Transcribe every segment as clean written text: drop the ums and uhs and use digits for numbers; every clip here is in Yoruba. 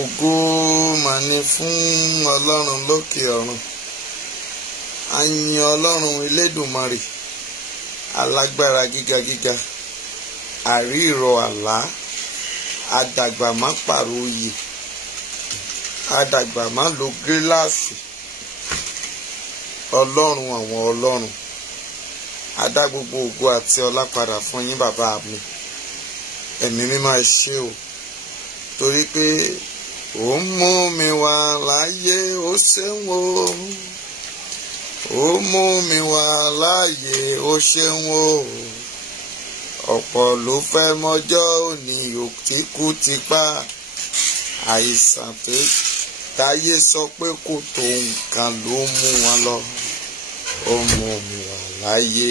Ògo mà ní fún Ọlọ́run lókè ọ̀run. A yìn Ọlọ́run Elédùmarè, alágbára gíga gíga, àrí ìrọ̀ àlá, àdàgbà má pààrọ̀ oyè, àdàgbà má lo gíláàsì, Ọlọ́run àwọn ọlọ́run. A dá gbogbo ògo àti ọlá padà fún yín bàbá mi. Ẹ̀mí mímọ́ ẹ ṣé o, torí pé ó mú mi wá láyé, ó ṣeun o. Ó mú mi wá láyé, ó ṣeun o. Ọ̀pọ̀ ló fẹ́ mọ́jọ́ òní tí kú ti pa. Àìsàn tó táyé sọ pé kò tó nǹkan ló mú wọn lọ. Ó mú mi wá láyé,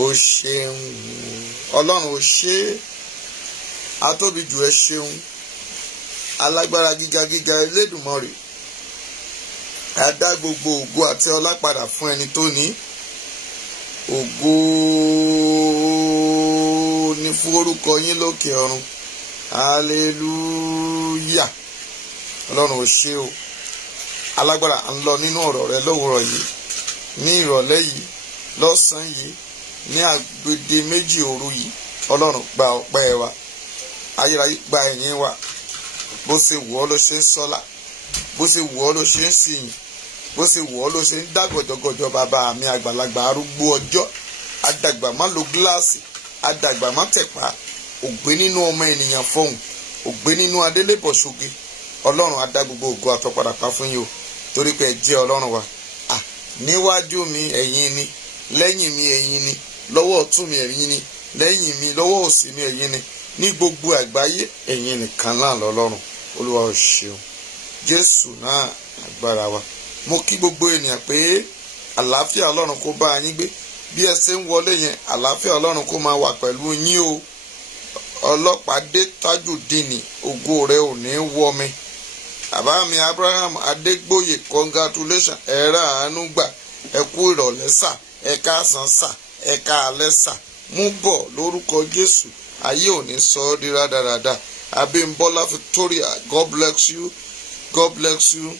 ó ṣeun. Ọlọ́run ó ṣé, atóbi jù ẹ ṣeun. Alágbára gíga gíga Elédùmarè, a dá gbogbo ògo àti ọlá padà fún ẹni tó ní. Ògo ní fún orúkọ yín lókè ọ̀run. Hallelujah. Ọlọ́run ò ṣé o. Alágbára, à ń lọ nínú ọ̀rọ̀ rẹ lówùúrọ̀ yìí, ní ìrọ̀lẹ́ yìí, lọ́sàn-án yìí, ní àgbèdè méjì òru yìí. Ọlọ́run gba ọpẹ́ wa, ayérayé gba ẹ̀yìn wa. Bó ṣe wù ọ́ ló ṣe ń sọ́lá, bó ṣe wù ọ́ ló ṣe ń sìn, bó ṣe wù ọ́ ló ṣe ń dá gọ̀jọ̀gọ̀jọ̀ bàbá mi àgbàlagbà arúgbó ọjọ́. Àdàgbà má lo gíláàsì, àdàgbà má tẹ̀pá, ògbé nínú ọmọ ènìyàn fọhùn, ògbé nínú adélébọ̀ ṣoge. Ọlọ́run á dá gbogbo ògo àtọpadà pa fún yín o, torí pé ẹ jẹ́ Ọlọ́run wa. Níwájú mi ẹ̀yin ni, lẹ́yìn mi ẹ̀yin ni, lọ́wọ́ ọ̀tún mi ẹ̀yin ni, lẹ́yìn mi lọ́wọ́ òsì mi ẹ̀yin ni, ní gbogbo àgbáyé ẹ̀yin nìkan náà lọ́lọ́run. Olúwa ó ṣeun. Jésù náà agbára wa. Mo kí gbogbo ènìyàn pé àlàáfíà Ọlọ́run kó bá yín gbé. Bí ẹ ṣe ń wọlé yẹn, àlàáfíà Ọlọ́run kó máa wà pẹ̀lú yín o. Ọlọ́pàá dé Tajudeen, ògo rẹ ò ní wọ́ mi. Bàbá mi Abraham Adégbóyè, congratulation, ẹ rà àánú gbà. Ẹ kú ìrọ̀lẹ́ sà, ẹ káàsán sà, ẹ káalẹ́ sà. Mú bọ̀ lórúkọ Jésù. Ayé ò ní sọ ọ́ di rádaràda. Abímbọ́lá Victoria, God bless you, God bless you.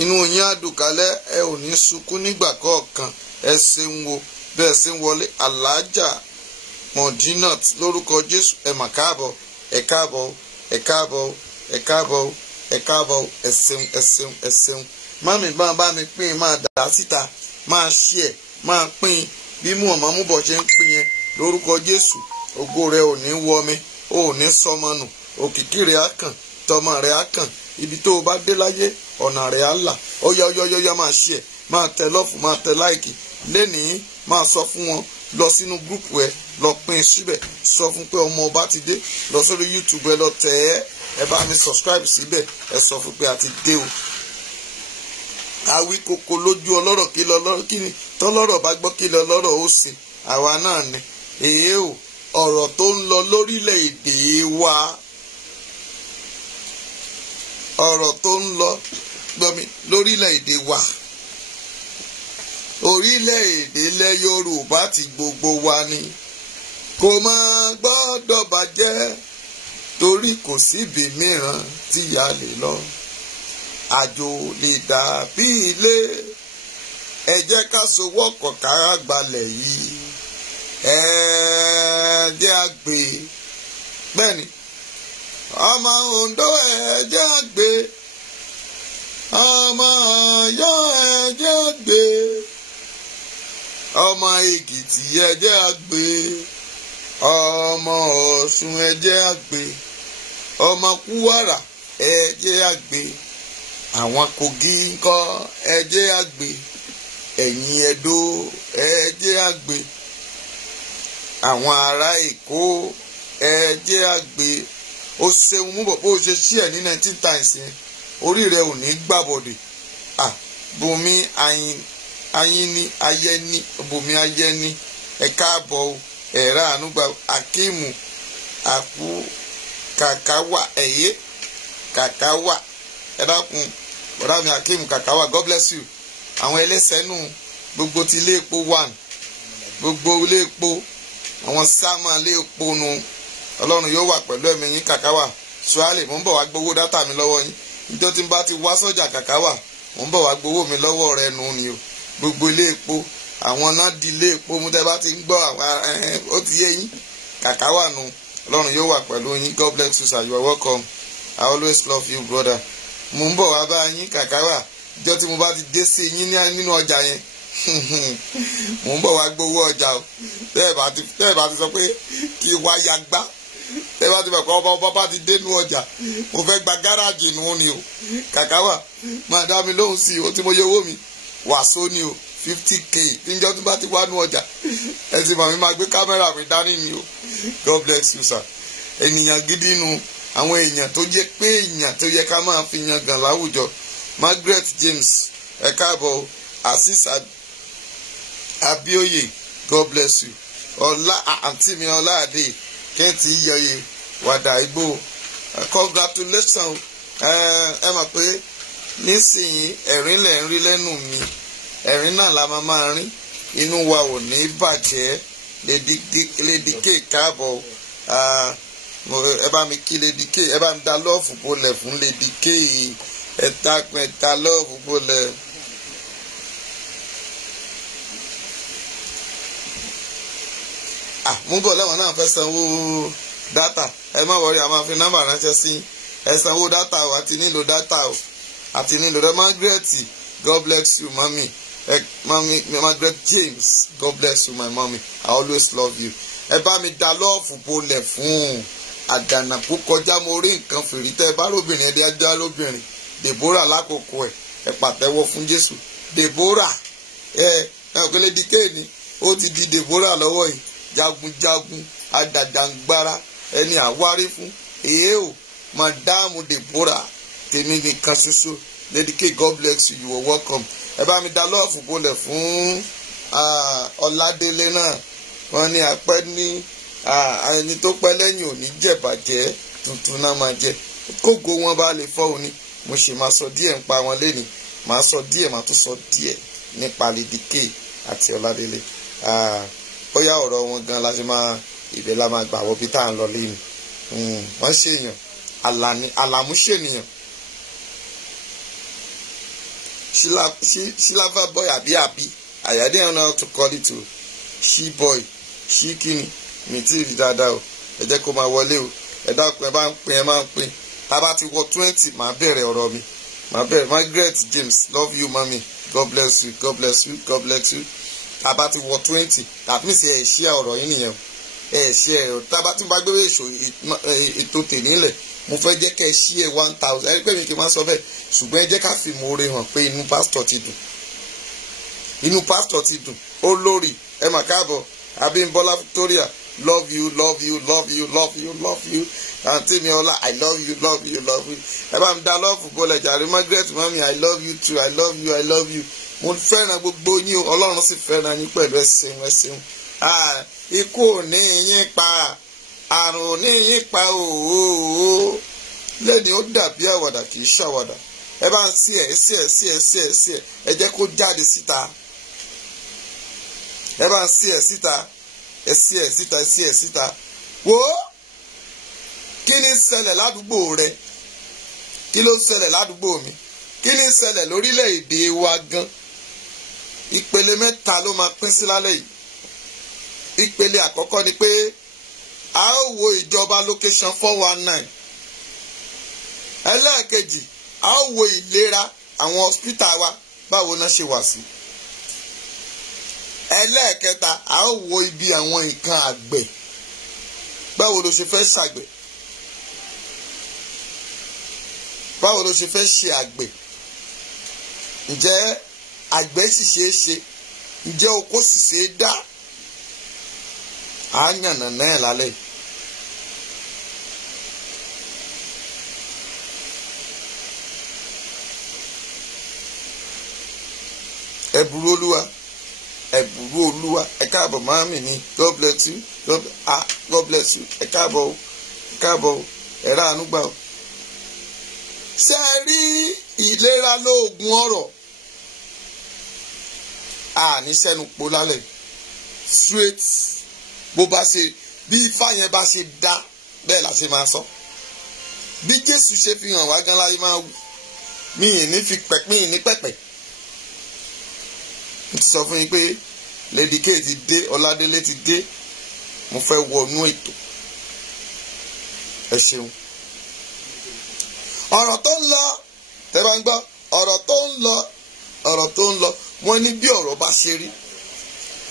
Inú yín àdùkálẹ̀, ẹ ò ní sunkún nígbà kọ̀ọ̀kan. Ẹ ṣeun wo bẹ́ẹ̀ ṣe ń wọlé. Alájà Mọ̀dínàt, lórúkọ Jésù, ẹ mà káàbọ̀, ẹ káàbọ̀, ẹ káàbọ̀, ẹ káàbọ̀, ẹ káàbọ̀, ẹ ṣeun, ẹ ṣeun, ẹ ṣeun. Mami bá mi pín, máa dà síta, máa share, máa pín bí mú ọ̀mọ́ mú bọ̀ ṣe ń pín yẹn. Lórúkọ Jésù, ògo rẹ ò ní wọ́ mi, ò ní sọmọ nù, òkìkí rẹ á kàn, tọmọ rẹ á kàn. Ibi tó o bá dé láyé, ọ̀nà rẹ á là. Ọyá máa share, máa tẹ lọ́fù, máa tẹ láìkì. Lénìí máa sọ fún wọn, lọ sínú gúrùpù ẹ, lọ pín síbẹ̀, sọ fún pé ọmọ ọba ti dé. Lọ sórí YouTube ẹ, lọ tẹ̀ ẹ́, ẹ bá mi subscribe síbẹ̀, ẹ sọ fún pé a ti dé o. Àwí kòkò lójú ọlọ́rọ̀, kí lọ́lọ́rọ̀ kí ni tọ́lọ́rọ̀ bá gbọ́, kí lọ́lọ́rọ̀ ó ṣe. Àwa náà ni èyí o. Ọ̀rọ̀ tó ń lọ lórílẹ̀‐èdè wa, ọ̀rọ̀ tó ń lọ gbọ́mi lórílẹ̀‐èdè wa, orílẹ̀‐èdè ilẹ̀ Yorùbá ti gbogbo wa ni. Kò máa gbọ́dọ̀ bàjẹ́, torí kò síbi mìíràn tí a lè lọ. Àjò lè dàbí ilé, ẹ jẹ́ ká sowọ́pọ̀ ká gbalẹ̀ yìí. Ẹ jẹ́ á gbé, bẹ́ẹ̀ni, ọmọ Oǹdó ẹ jẹ́ á gbé, ọmọ Ọ̀yọ́ ẹ jẹ́ á gbé, ọmọ Èkìtì ẹ jẹ́ á gbé, ọmọ Ọ̀ṣun ẹ jẹ́ á gbé, ọmọ Kwara ẹ jẹ́ á gbé, àwọn Kogi ńkọ́ ẹ jẹ́ á gbé, ẹ̀yin Ẹdó ẹ jẹ́ á gbé, àwọn ará Èkó ẹ jẹ́ á gbé. Ó ṣeun mú bọ̀ bó ṣe ṣí ẹ̀ ní 19 times yẹn, orí rẹ ò ní gbàbọ̀dè. Bùnmi Ayíní Ayẹ́ní, Bùnmi Ayẹ́ní, ẹ káàbọ̀ o, ẹ̀rá ànúgbà. Akíìmù Àkú Kàkáwà, ẹ̀yẹ Kàkáwà, ẹ dákun bọ̀dá mi Akíìmù Kàkáwà, God bless you. Àwọn ẹlẹ́sẹ̀nù gbogbo ti ilé epo 1, gbogbo ilé epo, àwọn sáàmà ilé epo nu. Ọlọ́run yóò wà pẹ̀lú ẹ̀mí yín Kàkáwà. ṣùálẹ̀ mò ń bọ̀ wá gbowó dátà mi lọ́wọ́ yín níjọ́ tí n bá ti wá sọ́jà Kàkáwà mò ń bọ̀ wá gbowó mi lọ́wọ́ rẹ nù ni o gbogbo ilé epo àwọn náà di ilé epo mú tẹ́ bá ti ń gbọ́ àwọn ó ti yé yín Kàkáwà nù Ọlọ́run yóò wà pẹ̀lú yín. God bless you sir, you are welcome. I always love you brother. Mò ń bọ̀ wá bá yín Kàkáwà ìjọ́ tí mo bá ti dé sí yín nínú ọjà yẹn mò ń bọ̀ wá gbowó ọjà o tẹ́ ẹ̀ bá ti sọ pé kí wá ya gbá tẹ́ ẹ bá ti bẹ̀ kọ́ ọba bá ti dé nú ọjà mo fẹ́ gba gáràjì nù ni o Kàkáwà máa dá mi lóhùn sí o tí mo yẹ owó mi wàásù ni o 50k níjọ́ tó bá ti wá nú ọjà ẹ sì mọ̀ mi máa gbé kámẹ́rà mi dání ni o. God bless you sir. Ènìyàn gidi nu àwọn èèyàn tó jẹ́ pé èèyàn tó yẹ ká máa fi yan gàn láwùjọ. Margaret James ẹ káàbọ̀. Asis Abioye God bless you. Ọlá àǹtí mi Ọláàdé kẹ́ntì yẹyẹ wàdà igbó congratulations. Ẹ mọ̀ pé nísìnyí ẹ̀rín lẹ̀ ń rí lẹ́nu mi ẹ̀rín náà la máa rín inú wa ò ní bàjẹ́. Lady K káàbọ̀ ẹ bá mi kí Lady K ẹ bá mi dá lọ́ọ̀fù bolẹ̀ fún Lady K ẹ ta lọ́ọ̀fù bolẹ̀. Mú bọ̀ lẹ́wọ̀n náà fẹ́ sanwó dátà ẹ má wọrí a máa fi nọ́mbà ránṣẹ́ sí ẹ sanwó dátà o àti nílò dátà o àti nílò dátà. Margaret God bless you mami. Mommy, Margaret James, God bless you, my mommy. I always love you. Ẹ bá mi dá lọ́ọ̀fù bolẹ̀ fún àdànàkú kọjá mo rí nǹkan fìrí tẹ́ ẹ bá lóbìnrin ẹ̀dí ajá lóbìnrin. Deborah lákòókò ẹ pàtẹ́wọ́ fún Jésù. Deborah ọ̀pẹ Lady K ni ó ti di Deborah lọ́wọ́ yìí jagunjagun adàdàngbára ẹni àwárí fún èyí ò Madamu Deborah tèmi nìkan ṣoṣo. Lady K God bless you, you are welcome. Ẹ bá mi dá lọ́ọ̀fù bolẹ̀ fún Ọládélé náà wọ́n ní apẹ́ ní ẹni tó pẹ́ lẹ́yìn òní jẹ̀bàjẹ́ tuntun náà máa jẹ kógo wọn bá lè fọ́ òní. Mo sì máa sọ díẹ̀ nípa wọn lẹ́nìí máa sọ díẹ̀ máa tún sọ díẹ̀ nípa Lady K àti Ọládélé. Bóyá ọ̀rọ̀ wọn gan la ṣe máa ibẹ̀ la máa gbà wọ́ bí tá à ń lọ lẹ́nu. Wọ́n ṣèyàn àlàmúṣènìyàn. Shilava boy àbí I don't know how to call it o. She boy she kini mi ti rí dáadáa o ẹ jẹ́ kó máa wọlé o ẹ dákun ẹ bá ń pín ẹ máa ń pín tá bá ti wọ 20 máa bẹ̀rẹ̀ ọ̀rọ̀ mi máa bẹ̀rẹ̀. Margaret James love you mami God bless you God bless you God bless you. Tá bá ti wọ 20 that means ẹ ṣí ọ̀rọ̀ yín nìyẹn ẹ ṣí ẹ tá bá ti bá gbé ètò tènílẹ̀ mo fẹ́ jẹ́ kẹ́ ẹ ṣí ẹ 1000 ẹ pé mi kì í máa sọ bẹ́ẹ̀ ṣùgbọ́n ẹ jẹ́ ká fi mọ̀ọ́rẹ́ hàn pé inú pásítọ̀ ti dùn olórí ẹ mà káàbọ̀ Abímbọ́lá Victoria love you love you love you love you love you àǹtí mi ọlá I love you love you love you. Ẹ bá mi dá lọ́ọ̀fù bọ́lẹ̀ jàre. Margaret mami I love you too I love you I love you. Mo fẹ́ràn gbogbo yín o Ọlọ́run sì fẹ́ràn yín pẹ̀lú ẹ̀sìn. Ikú ò ní yín pa àrùn ò ní yín pa òó lẹ́ni ó dàbí àwàdà kì í ṣàwàdà. Ẹ bá ń sí ẹ̀ ẹ jẹ́ kó jáde síta. Ẹ bá ń sí ẹ̀ síta wo kí ni ń ṣẹlẹ̀ ládùúgbò rẹ kí ló ń ṣẹlẹ̀ ládùúgbò mi kí ni ń ṣẹlẹ̀ lórílẹ̀‐èdè wa gan. Ìpele mẹ́ta ló máa pín sí lálẹ́ yìí. Ìpele àkọ́kọ́ ni pé a ó wo ìjọba location 419. Ẹlẹ́ẹ̀kejì a ó wo ìlera àwọn hospital wa báwo náà ṣe wà sí. Ẹlẹ́ẹ̀kẹta a ó wo ibi àwọn nǹkan àgbẹ̀ báwo ló ṣe fẹ́ ṣàgbẹ̀ báwo ló ṣe fẹ́ ṣe àgbẹ̀ ǹjẹ́ àgbẹ̀ sì ṣe é ṣe ǹjẹ́ oko sì ṣe é dá à ń yànnà náà lálẹ́. Ẹ̀bùrú olúwa ẹ káàbọ̀ màámi mi God bless you God bless you ẹ káàbọ̀ ẹ ráàánú gbà o. Ṣé ẹ rí ìlera lóògùn ọ̀rọ̀ àní sẹ́nu po lálẹ́ straight bó bá ṣe bí ifá yẹn bá ṣe dá bẹ́ẹ̀ la ṣe máa sọ bí Jésù ṣe fi hàn wá gan láyé máa wù. Mi ì ní pẹ̀pẹ̀. Mo ti sọ fún yín pé Lady K ti dé, Ọládélé ti dé. Mo fẹ́ wọnú ètò. Ẹ ṣeun. Ọ̀rọ̀ tó ń lọ, tẹ́ bá ń gbọ́, ọ̀rọ̀ tó ń lọ, wọ́n ní bí ọ̀rọ̀ bá ṣe rí.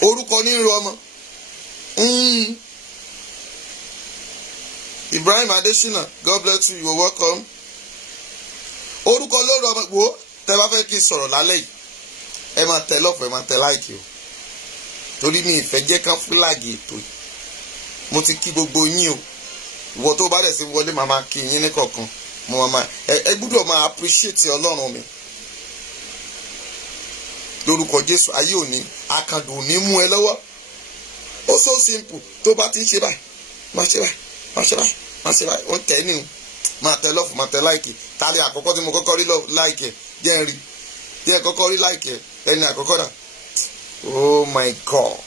Orúkọ ní ro ọmọ. Ibrahim Adesina, God bless you, you are welcome. Orúkọ ló ro ọmọ, wo tẹ́ bá fẹ́ kí n sọ̀rọ̀ lálẹ́ yìí. Ẹ máa tẹ lọ́fẹ̀ẹ́, máa tẹ láìkì o. Torí mi ìfẹ́ jẹ́ ká fúláàgì ètò yìí. Mo ti kí gbogbo yín o. Ìwọ tó bá dẹ̀ sí wọlé màá máa kí yín ní kọ̀ọ̀kan. Ẹ gbúdọ̀ máa appreciate Ọlọ́run mi. Lórúkọ Jésù ayé òní akandùn òní mú ẹ lọ́wọ́. Ó so simple tó bá ti ń ṣe báyìí. Máa ṣe báyìí. Ó ń tẹ̀ ní o. Máa tẹ lọ́fù, máa tẹ láìkì. Tálẹ̀ àkọ́kọ́ tí mo kọ́kọ́ rí láìkì ẹ̀ jẹ́ ń rí. Jẹ́ kọ́kọ́ rí láìkì ẹ̀ ẹni àkọ́kọ́ dà. Oh my God.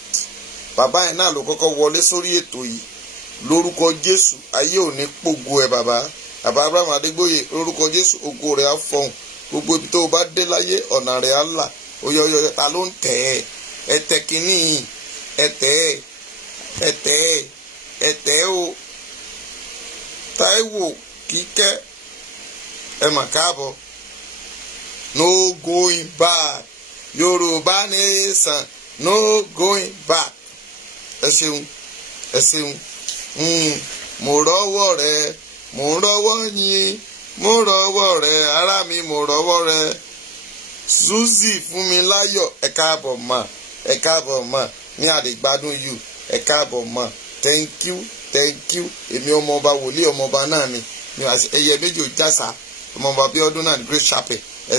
Bàbá yẹn náà ló kọ́kọ́ wọlé sórí ètò yìí. Lórúkọ Jésù ayé òní pògo ẹ bàbá. Bàbá Abraham Adégbóyè lórúkọ Jésù ògo rẹ̀ á fọhùn. Gbogbo ibi tó o bá dé láyé ọ̀nà rẹ̀ á là. Oyọyọ ta ló ń tẹ̀ ẹ́? Ẹ tẹ̀ kínní. Ẹ tẹ̀ o. Táíwò Kíkẹ́ ẹ mà káàbọ̀. No going back. Yorùbá nation no going back. Ẹ ṣeun. Mo rọ́wọ́ rẹ, mo rọ́wọ́ yín, mo rọ́wọ́ rẹ, ará mi mo rọ́wọ́ rẹ. Suzy Fúnmiláyọ̀ ẹ káàbọ̀ mà ní àdìgbádùn yù ẹ káàbọ̀ mà. Thank you. Èmi ọmọọba wòlíì ọmọọba náà ni. Ẹyẹ méjì ò jásà ọmọọba bí ọdún náà ní Great Chapel. Ẹ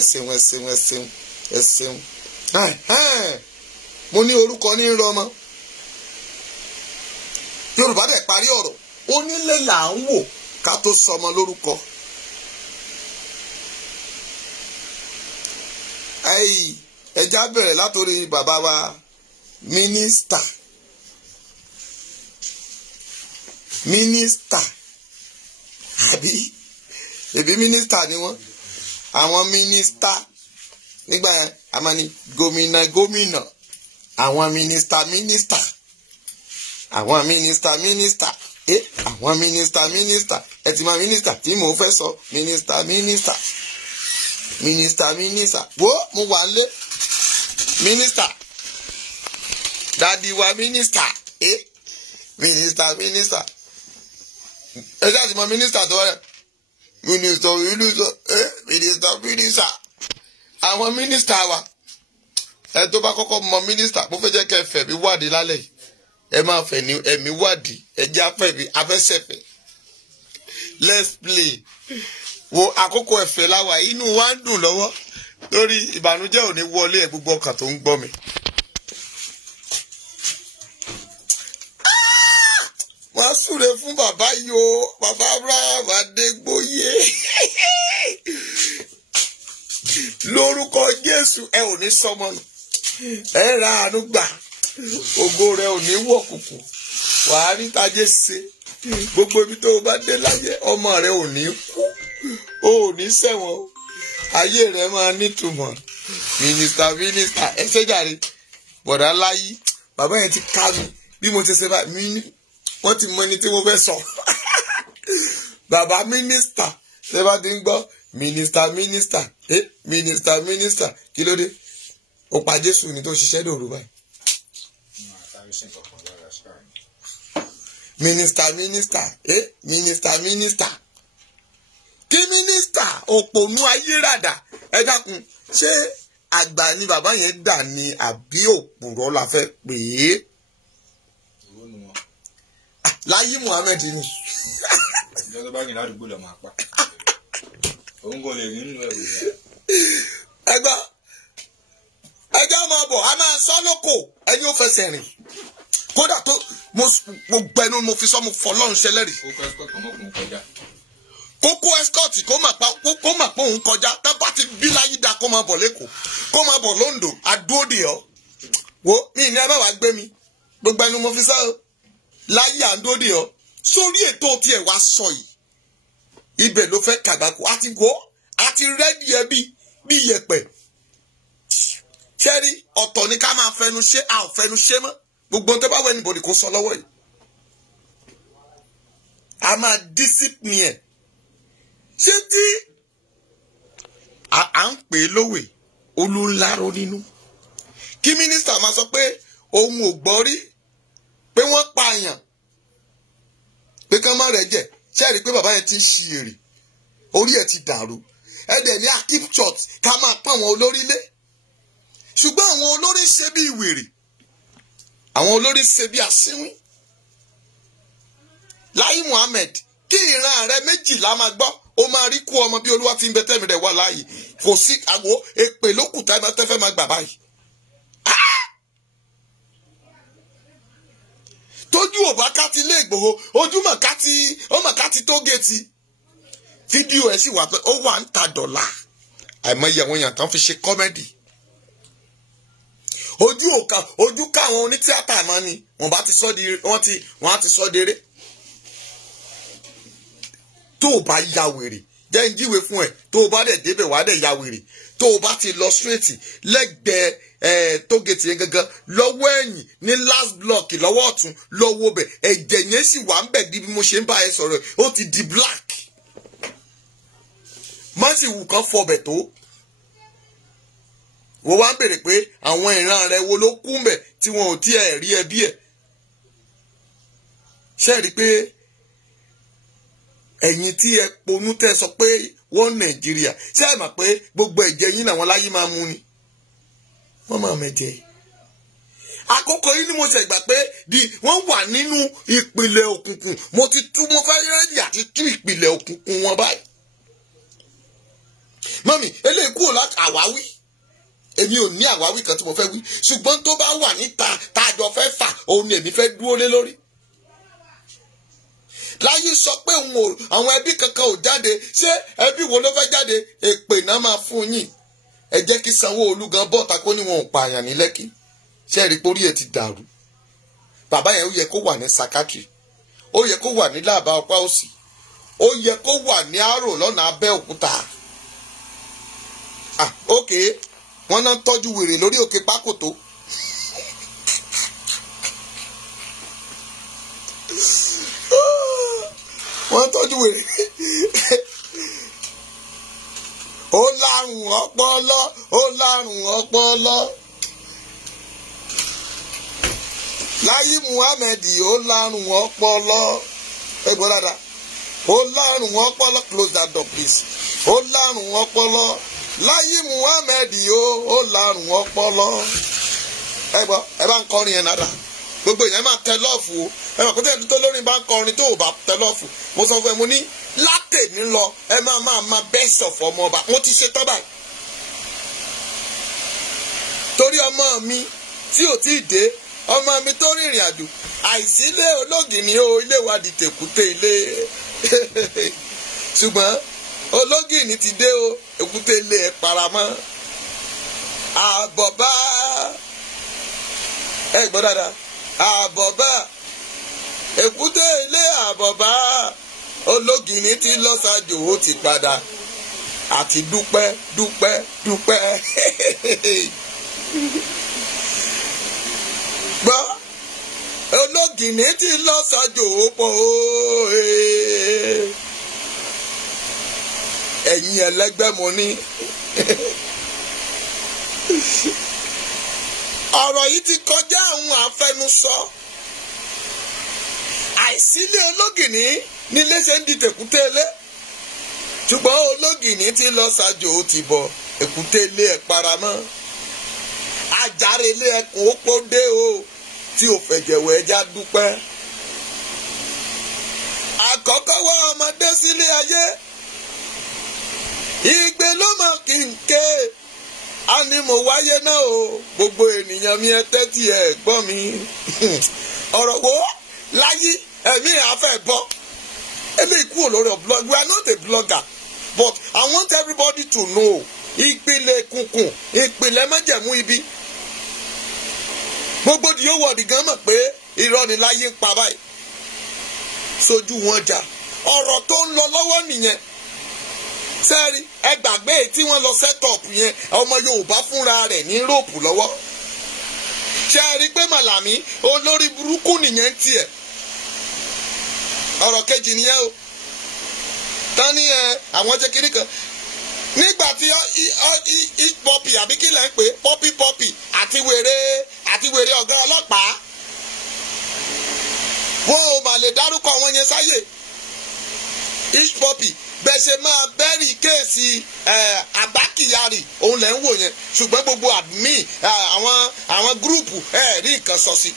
ṣeun. Mo ní orúkọ ní rọmọ. Yorùbá dẹ̀ parí ọ̀rọ̀. Onílé là ń wò ká tó sọmọ lórúkọ. Ẹja bẹ̀rẹ̀ látòrí bàbá wa mínísítà àbí ẹbí mínísítà ni wọ́n. Àwọn mínísítà nígbà yẹn a máa ní gómìnà àwọn mínísítà àwọn mínísítà àwọn mínísítà ẹ ti máa mínísítà tí mò ń fẹ́ sọ mínísítà wo mo wà ń lé mínísítà dádì wa mínísítà mínísítà ẹ ṣáà ti mọ mínísítà tó wáyà mínísítà àwọn mínísítà wa ẹ tó bá kọ́kọ́ mọ mínísítà mo fẹ́ jẹ́ kẹ́ fẹ̀ mí wádìí lálẹ́ yìí ẹ máa fẹ̀ ní ẹ̀mí wádìí ẹ jẹ́ afẹ́ mi afẹ́sẹ̀fẹ̀ let's play wo àkókò ẹ̀fẹ̀ láwa inú wa ń dùn lọ́wọ́ lórí ìbànújẹ́ ò ní wọlé ẹ̀ gbogbo ọkàn tó ń gbọ́ mi. wọ́n súre fún bàbá yìí o bàbá Abraham Adégbóyè lórúkọ Jésù ẹ ò ní sọmọ nù ẹ ra àánú gbà ògo rẹ ò ní wọ̀ kùkù wàá rí tajé ṣe gbogbo ibi tó o bá dé láyé ọmọ rẹ ò ní kú o ò ní ṣẹ̀wọ̀n ayé rẹ máa nítumọ̀ mínísítà ẹ ṣe jàre bọ̀dá láyé bàbá yẹn ti ká mi bí mo ti ṣe báyìí wọ́n ti mọ ẹni tí mo fẹ́ sọ bàbá mínísítà ṣé bá ti ń gbọ́ mínísítà kí ló dé ó pa Jésù ní tó ṣiṣẹ́ dòru báyìí. mínísítà kí mínísítà òpònú ayérádà ẹ dákun ṣé àgbà ni bàbá yẹn dà ní àbí òpùrọ́ la fẹ́ pè é. Láyé Muhammed ni. ìjọba bá yìn ládùúgbò lọ máa pa òun kò lè rí nínú ẹrù rẹ. ẹjọ́ máa bọ̀ a máa sọ lóko ẹni ó fẹsẹ̀ rìn kódà tó mo gbẹnu mo fi sọ mo fọlọ́run ṣẹlẹ́rì. kókó escort kó mà pé òun kọjá tá bá ti bí láyé dá kó máa bọ̀ lẹ́kọ̀ọ́ kó máa bọ̀ lóńdó àdúródè ọ́ wo mi ní ẹ bá wàá gbé mi gbogbo ẹnu mo fi sọ láyé àdúródè ọ́ sórí ètò tiẹ̀ wá sọ yìí ibẹ̀ ló fẹ́ kàgbákò àti rẹ́dì ẹ bí yẹ̀pẹ̀. ṣẹ́rí ọ̀tọ̀ ni ká máa fẹnu ṣe a ò fẹnu ṣe mọ́ gbogbo ohun tó bá wẹ̀ níbodè kó sọ lọ́wọ́ yìí. a máa discipline ẹ̀. ṣé tí à ń pè é lówè olúńláró nínú kí mínísítà máa sọ pé òun ò gbọ́ rí pé wọ́n pààyàn pé kán má rẹ̀ jẹ́ ṣẹ́rí pé bàbá yẹn ti ń ṣi èrè orí ẹ̀ ti dàrú ẹ̀dẹ̀ ní keep short ká máa pọ́n àwọn olórí lé ṣùgbọ́n àwọn olórí ṣe bí ìwèrè àwọn olórí ṣe bí asínwín. Láyé Muhammed kí ìran rẹ méjìlá máa gbọ́ ó máa rí kú ọmọ bí olúwa ti ń bẹ tẹ́mi rẹ̀ wà láàyè kò sí àgbo èpè lókùtà ẹ̀ máa tẹ́fẹ́ máa gbà báyìí. tójú ò bá ká ti lé Ìgbòho ojúmọ̀ ká ti tó géètì fídíò ẹ̀ sì wà pé ó wà ń ta dọ̀là àìmọye àwọn èèyàn kan fi ṣe kọ́mẹ́dì ojú káwọn onítíátà mọ́ ni wọ́n á ti sọ di eré tó o bá ya wèrè jẹ́ ń jíwe fún ẹ tó o bá dẹ̀ débẹ̀ wàá dẹ̀ ya wèrè tó o bá ti lọ straight lẹ́gbẹ̀ẹ́ tógètì yẹn gangan lọ́wọ́ ẹ̀yìn ní last block lọ́wọ́ ọ̀tún lọ́wọ́ bẹ̀ ẹ̀jẹ̀ yẹn sì wà ń bẹ̀ di bí mo ṣe ń bá ẹ sọ̀rọ̀ ó ti di black má sì wù kán fọbẹ̀ tó wọ́n wá ń bèrè pé àwọn ìran rẹ̀ wo ló kú mbẹ̀ tí wọn ò tí ẹ̀ rí ẹbí ẹ̀ ṣe rí pé ẹ̀yin tí ẹ ponú tẹ́ sọ pé wọ́n Nàìjíríà ṣé ẹ mọ̀ pé gbogbo ẹ̀jẹ̀ yín làwọn láyé máa mú ni wọ́n máa mẹ́jẹ. àkókò yìí ni mo ṣe gbà pé wọ́n wà nínú ìpìlẹ̀ òkùnkùn mo fẹ́ rẹ́yìn àti tú ìpìlẹ̀ òkùnkùn wọn báyìí. mọ́mì eléyìí kúrò láti àwáwí èmi ò ní àwáwí kan tí mo fẹ́ wí ṣùgbọ́n tó bá wà níta tájọ fẹ́ fà òun ni èmi fẹ́ dúró lé lórí. Láyé sọ pé àwọn ẹbí kankan ò jáde ṣé ẹbí wo ló fẹ́ jáde èpè náà máa fún yín ẹ jẹ́ kí Sanwó-Olú gan bọ́ta kó ní wọn ò pààyàn ní Lẹ́kì ṣé rí pórí ẹ̀ ti dàrú bàbá yẹn ó yẹ kó wà ní Sakaki ó yẹ kó wà ní Láàbá Ọpá Òsì ó yẹ kó wà ní Àrò lọ́nà Abẹ́òkúta ok wọ́n náà tọ́jú wèrè lórí òkè Pákòtó wọ́n tọ́jú wèrè ó lárùn ọpọlọ Láyé Muhammed ó lárùn ọpọlọ ẹgbọ́n dáadáa ó lárùn ọpọlọ close that door please ó lárùn ọpọlọ Láyé Muhammed ó lárùn ọpọlọ ẹgbọ́n ẹ bá ń kọrin yẹn dáadáa gbogbo èèyàn máa tẹ lọ́ọ̀fù o ẹ máa kó tẹ́ tó lórí bá ń kọrin tó ò bá tẹ lọ́ọ̀fù mo sọ fún ẹ mo ní látẹ̀mí lọ ẹ máa best of ọmọ ọba mo ti ṣe tán báyìí torí ọmọ mi tí ò tí ì dé ọmọ mi tó rìnrìn àjò àìsílé Ológìní o ilé wa di tèkúté ilé ṣùgbọ́n Ológìní ti dé o èkúté ilé ẹ paramọ́ àbọ̀bá ẹ gbọ́ dáadáa àbọ̀bá èkúté ilé àbọ̀bá Ológìní tí lọ ṣáájú ó ti padà àti dúpẹ́ gbọ́ Ológìní tí lọ ṣáájú ó pọ̀ ẹ̀yin ẹlẹ́gbẹ́ mo ní ọ̀rọ̀ yìí ti kọjá àwọn àfẹnusọ àìsílẹ̀ Ológìní nílé ṣe ń di tèkúté ilé ṣùgbọ́n Ológìní tí lọ ṣáájú ó ti bọ̀ èkúté ilé ẹ̀ paramọ́ àjàre ilé ẹkùn ó pọ́ dé o tí ò fẹ̀jẹ̀wẹ̀ ẹja dúpẹ́ àkọ́kọ́ wá ọmọdé sílé ayé ìgbé ló mọ̀ kí n ké a ní mo wáyé náà o gbogbo ènìyàn mi ẹ tẹ́tí ẹ gbọ́ mi ọ̀rọ̀ wo láyé ẹ̀mí àfẹ́ bọ́ eléyìí kúrò lórí blog we are not a blogger but I want everybody to know ìpìlẹ̀ kùnkùn ìpìlẹ̀ májẹ̀mú ibi gbogbo di yóò wọ̀dì gan mọ̀ pé irọ́ ni láyé ń pa báyìí sójú wọn jà ọ̀rọ̀ tó ń lọ lọ́wọ́ nìyẹn sẹ́ẹ̀rí ẹ gbàgbé tí wọ́n lọ set up yẹn ọmọ Yorùbá fúnra rẹ̀ ní róòpù lọ́wọ́ sẹ́ẹ̀rí pé Màlàmí olórí burúkú nìyẹn tiẹ̀ ọ̀rọ̀ kejì nìyẹn o tán ní àwọn jẹ́ kiri kan nígbà tí pọ́pì àbí kí lẹ́ ń pè pọ́pì àti wèrè ọ̀gá ọlọ́pàá wọn ò mà lè dárúkọ wọn yẹn sáyè pọ́pì bẹ́ẹ̀ ṣe máa bẹ́rì kéèsì Abba Kyari òun lẹ́ ń wò yẹn ṣùgbọ́n gbogbo admin àwọn gúrùpù rí nǹkan sọ sí